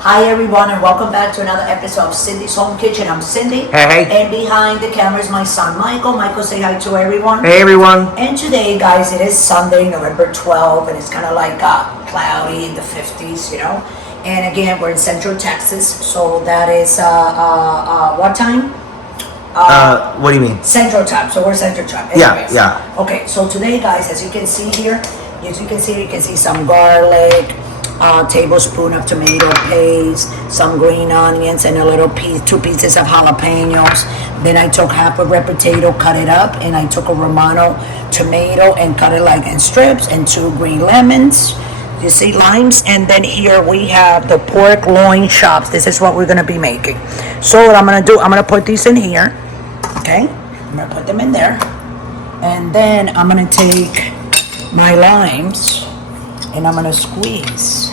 Hi everyone and welcome back to another episode of Cindy's Home Kitchen. I'm Cindy. Hey. And behind the camera is my son Michael. Michael, say hi to everyone. Hey everyone. And today, guys, it is Sunday, November 12th, and it's kind of like cloudy in the 50s, you know. And again, we're in Central Texas, so that is what time? What do you mean? Central time. So we're Central time. Anyways. Yeah. Okay, so today, guys, as you can see here, you can see some garlic. Tablespoon of tomato paste, some green onions, and a little piece, 2 pieces of jalapenos. Then I took half a red potato, cut it up, and I took a Romano tomato and cut it like in strips, and 2 green lemons. You see, limes. And then here we have the pork loin chops. This is what we're gonna be making. So what I'm gonna do, I'm gonna put these in here. Okay, I'm gonna put them in there, and then I'm gonna take my limes. And I'm gonna squeeze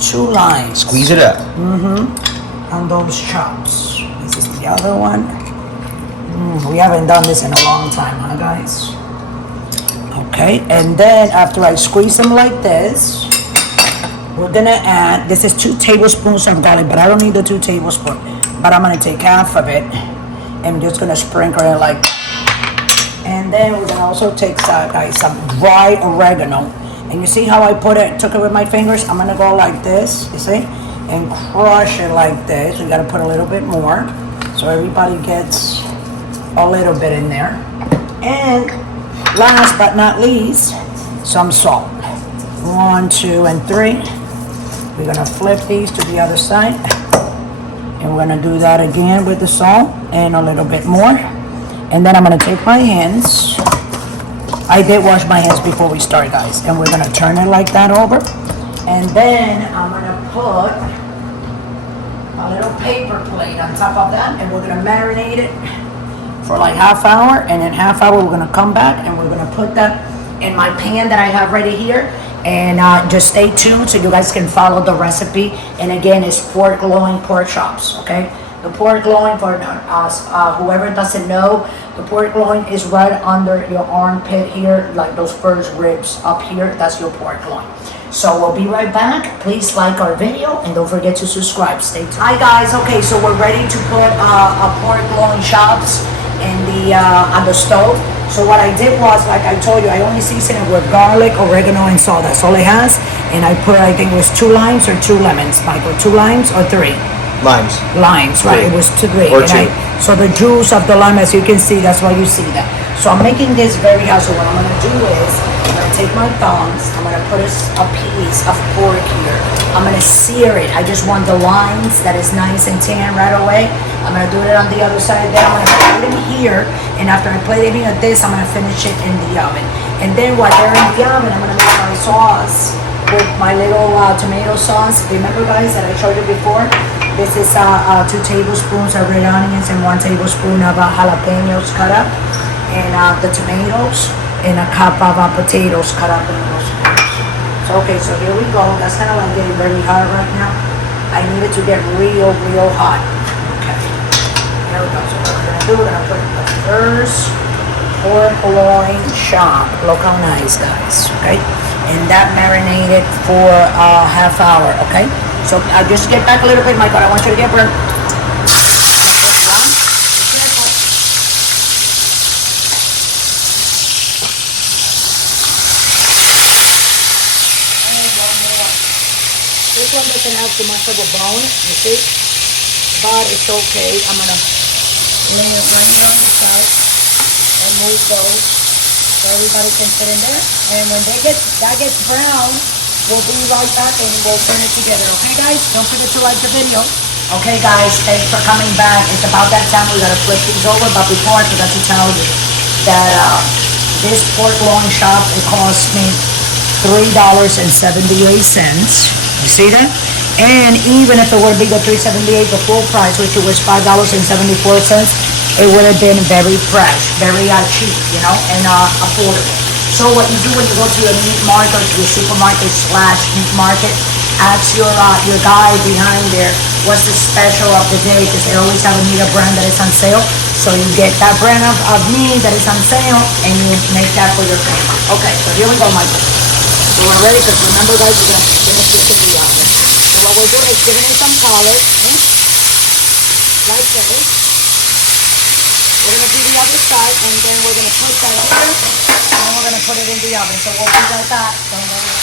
2 limes. Squeeze it up. On those chops. This is the other one. We haven't done this in a long time, huh, guys? Okay, and then after I squeeze them like this, we're gonna add. This is 2 tablespoons of garlic, but I don't need the 2 tablespoons. But I'm gonna take half of it, and I'm just gonna sprinkle it like. And then we're gonna also take some dry oregano. And you see how I took it with my fingers? I'm gonna go like this, you see? And crush it like this. We gotta put a little bit more, so everybody gets a little bit in there. And last but not least, some salt. 1, 2, and 3. We're gonna flip these to the other side. And we're gonna do that again with the salt and a little bit more. And then I'm gonna take my hands. I did wash my hands before we start, guys. And we're gonna turn it like that over. And then I'm gonna put a little paper plate on top of that, and we're gonna marinate it for like half hour. And in half hour, we're gonna come back and we're gonna put that in my pan that I have ready here. And just stay tuned so you guys can follow the recipe. And again, it's pork loin, pork chops, okay? The pork loin, for whoever doesn't know, the pork loin is right under your armpit here, like those first ribs up here. That's your pork loin. So we'll be right back. Please like our video and don't forget to subscribe. Stay tuned. Hi guys. Okay, so we're ready to put a pork loin chops in on the stove. So what I did was, like I told you, I only seasoned it with garlic, oregano, and salt. That's all it has. And I put, I think it was 2 limes or 2 lemons, Michael. 2 limes or 3. Limes, right? It was 2. Or 2. So the juice of the lime, as you can see, that's why you see that. So I'm making this very hot. So what I'm gonna do is, I'm gonna take my tongs, I'm gonna put a piece of pork here. I'm gonna sear it. I just want the lines that is nice and tan right away. I'm gonna do it on the other side. Then I'm gonna put it in here, and after I plate it in like this, I'm gonna finish it in the oven. And then while they're in the oven, I'm gonna make my sauce with my little tomato sauce. Remember, guys, that I showed you before? This is 2 tablespoons of red onions and 1 tablespoon of jalapenos cut up, and the tomatoes, and a cup of potatoes cut up in those squares. So okay, so here we go. That's kind of like getting very hot right now. I need it to get real hot. Okay, here we go. So what we're gonna do, we're gonna put the first pork loin chop. Look how nice, guys. Okay, and that marinated for half hour. Okay. So I'll just get back a little bit, Michael. I want you to get burnt. This one doesn't have too much of a bone, you see? But it's okay. I'm gonna lay it right here on the side and move those so everybody can fit in there. And when that gets brown, we'll be right back and we'll turn it together. Okay, guys? Don't forget to like the video. Okay, guys, thanks for coming back. It's about that time we gotta flip these over. But before, I forgot to tell you that this pork loin chop, it cost me $3.78. You see that? And even if it would be the $3.78, the full price, which it was $5.74, it would have been very fresh, very cheap, you know, and affordable. So what you do when you go to your meat market, or your supermarket / meat market, ask your guy behind there what's the special of the day, because they always have a meat brand that is on sale. So you get that brand of meat that is on sale, and you make that for your family. Okay, so here we go, Michael. So we're ready, because remember, guys, we're gonna finish this in the oven. So what we're doing is giving it some color, okay? Like this. We're gonna do the other side, and then we're gonna put that here, and we're gonna put it in the oven. So we'll be right back. Don't worry.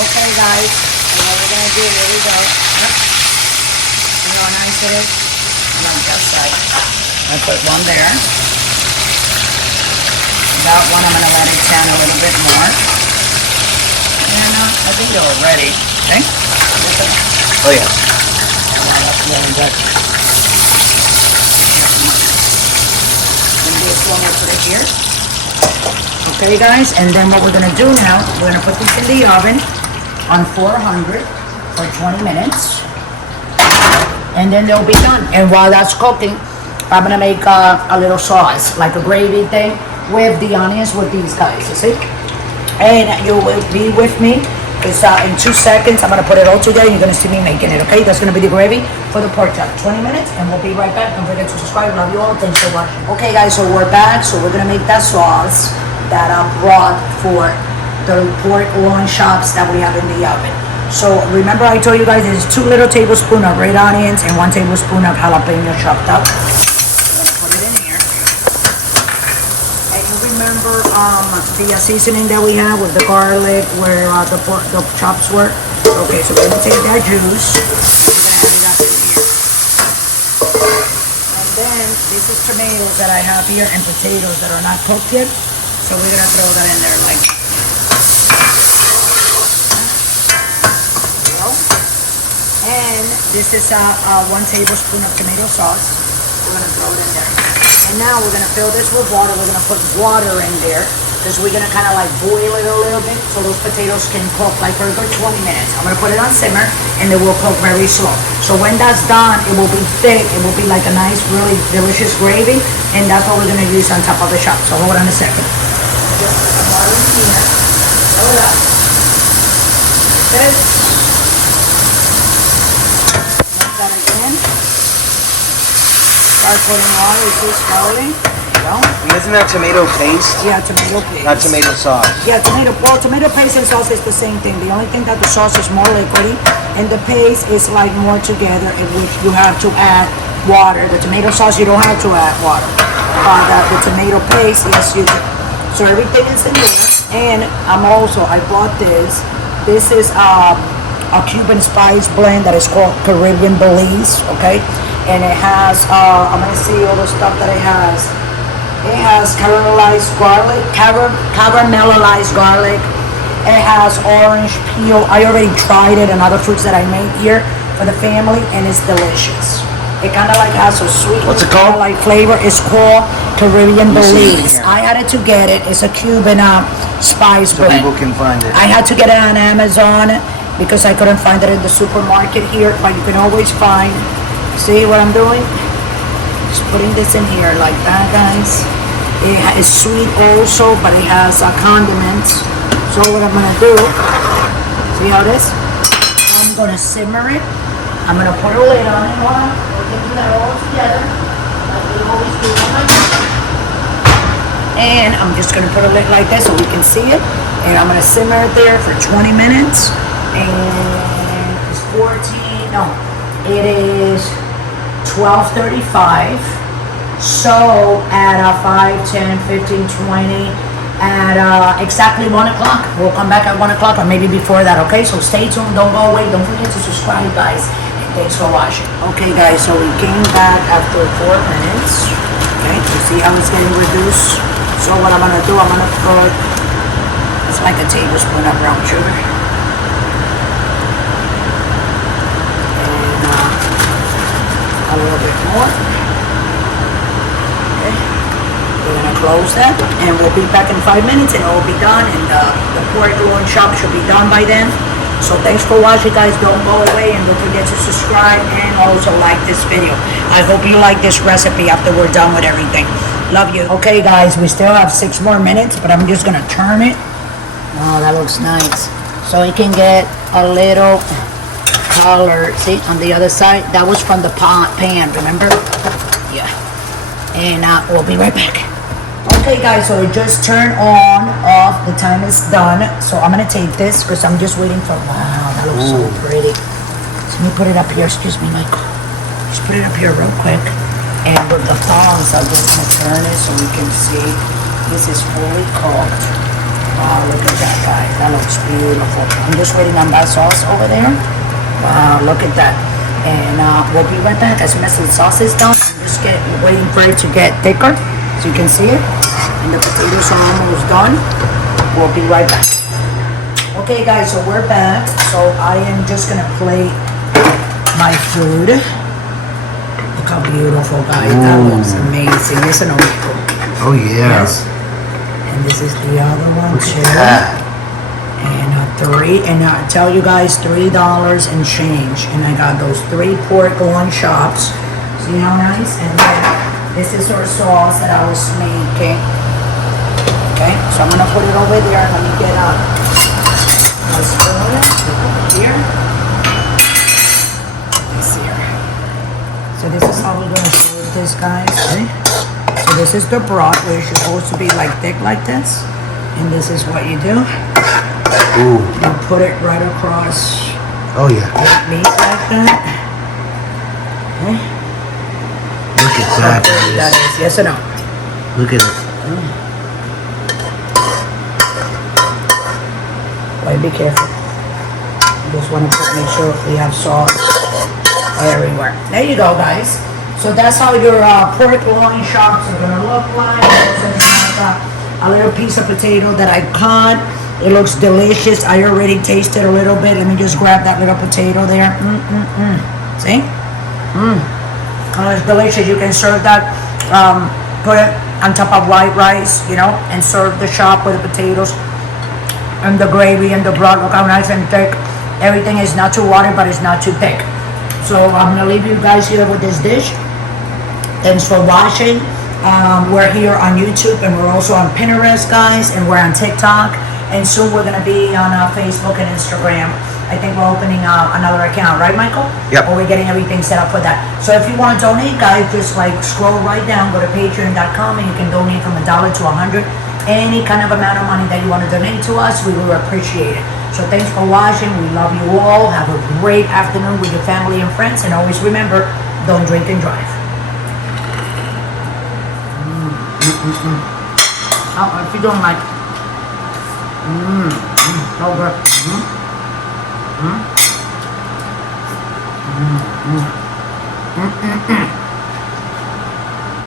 Okay, guys. And what we're gonna do, here we go. Yep. See how nice it is? And on that side. I put one there. That one I'm gonna let it tan a little bit more. And I think they're ready. Okay? Oh yeah. Wow, that's really good. And this one we'll put it here. Okay, guys, and then what we're gonna do now, we're gonna put these in the oven on 400 for 20 minutes. And then they'll be done. And while that's cooking, I'm gonna make a little sauce, like a gravy thing, with the onions with these guys, you see? And you will be with me, because in 2 seconds, I'm gonna put it all together, and you're gonna see me making it, okay? That's gonna be the gravy for the pork chop. 20 minutes, and we'll be right back. Don't forget to subscribe. Love you all. Thanks for watching. Okay, guys, so we're back. So we're gonna make that sauce that I brought for the pork loin chops that we have in the oven. So remember I told you guys there's 2 little tablespoons of red onions and 1 tablespoon of jalapeno chopped up. Remember the seasoning that we have with the garlic where the chops were. Okay, so we're gonna take that juice. We're gonna add that in here. And then this is tomatoes that I have here and potatoes that are not cooked yet. So we're gonna throw that in there like so. And this is 1 tablespoon of tomato sauce. We're gonna throw it in there. And now we're gonna fill this with water. We're gonna put water in there because we're gonna kind of like boil it a little bit so those potatoes can cook like for a good 20 minutes. I'm gonna put it on simmer and it will cook very slow. So when that's done, it will be thick. It will be like a nice, really delicious gravy, and that's what we're gonna use on top of the chop. So hold on a second. Just put some water in here. Hold up. Like this. Like that again. Start putting water, you see, slowly. There you go. Isn't that tomato paste? Yeah, tomato paste. Not tomato sauce. Yeah, tomato paste and sauce is the same thing. The only thing that the sauce is more liquidy and the paste is like more together, in which you have to add water. The tomato sauce, you don't have to add water. The tomato paste, yes, you do. So everything is in there. And I bought this. This is a Cuban spice blend that is called Caribbean Belize, okay? And it has, I'm gonna see all the stuff that it has. It has caramelized garlic, caramelized garlic. It has orange peel. I already tried it and other fruits that I made here for the family, and it's delicious. It kind of like has a sweet, what's it called? Like flavor. It's called Caribbean Belize. I had to get it. It's a Cuban spice so blend. People can find it. I had to get it on Amazon because I couldn't find it in the supermarket here, but you can always find. See what I'm doing? Just putting this in here like that, guys. It is sweet also, but it has condiments. So what I'm gonna do, see how it is? I'm gonna simmer it. I'm gonna put a lid on it. Hold on. We're getting that all together, like we always do. And I'm just gonna put a lid like this so we can see it. And I'm gonna simmer it there for 20 minutes. And it's 14, no, it is 12:35. So at 5, 10, 15, 20, at exactly 1 o'clock. We'll come back at 1 o'clock or maybe before that, okay? So stay tuned, don't go away, don't forget to subscribe, guys. And thanks for watching. Okay, guys, so we came back after 4 minutes. Okay, you see how it's getting reduced? So what I'm gonna do, I'm gonna put, it's like a tablespoon of brown sugar. A little bit more. Okay. We're gonna close that and we'll be back in 5 minutes and it will be done, and the pork loin chop should be done by then. So thanks for watching, guys. Don't go away and don't forget to subscribe and also like this video. I hope you like this recipe after we're done with everything. Love you. Okay, guys, we still have 6 more minutes, but I'm just gonna turn it. Oh, that looks nice. So it can get a little color, see, on the other side. That was from the pan, remember? Yeah. And we'll be right back. Okay, guys, so it just turned on, off. The time is done. So I'm gonna take this because I'm just waiting for, wow, that looks so pretty. Let me put it up here. Excuse me, Michael. Just put it up here real quick. And with the tongs, I'm just gonna turn it so we can see. This is fully cooked. Wow, look at that, guys. That looks beautiful. I'm just waiting on that sauce over there. Wow, look at that. And we'll be right back as soon as the sauce is done. I'm just waiting for it to get thicker so you can see it. And the potatoes are almost done. We'll be right back. Okay, guys, so we're back. So I am just gonna plate my food. Look how beautiful, guys. That looks amazing. Isn't it? Oh yeah. Yes. And this is the other one too. And 3, and I tell you guys, $3 and change. And I got those 3 pork loin chops. See how nice? And then this is our sauce that I was making. Okay, so I'm gonna put it over there. Let me get up. Let's put it over here. This here. So this is how we're gonna serve this, guys. Okay? So this is the broth, where it's supposed to be like thick like this. And this is what you do. Ooh. You put it right across Oh yeah. meat like that. Okay. Look at that. That is, yes or no? Look at it. Wait, be careful. You just want to make sure we have sauce everywhere. There you go, guys. So that's how your pork loin chops are gonna look like. A little piece of potato that I cut. It looks delicious. I already tasted a little bit. Let me just grab that little potato there. See? Oh, it's delicious. You can serve that, put it on top of white rice, you know, and serve the chop with the potatoes and the gravy and the broth. Look how nice and thick. Everything is not too watery, but it's not too thick. So I'm gonna leave you guys here with this dish. Thanks for watching. We're here on YouTube, and we're also on Pinterest, guys, and we're on TikTok. And soon we're gonna be on Facebook and Instagram. I think we're opening another account, right, Michael? Yep. Or we're getting everything set up for that. So if you want to donate, guys, just like scroll right down, go to patreon.com, and you can donate from $1 to 100. Any kind of amount of money that you want to donate to us, we will appreciate it. So thanks for watching. We love you all. Have a great afternoon with your family and friends. And always remember, don't drink and drive. Oh, if you don't like, so good.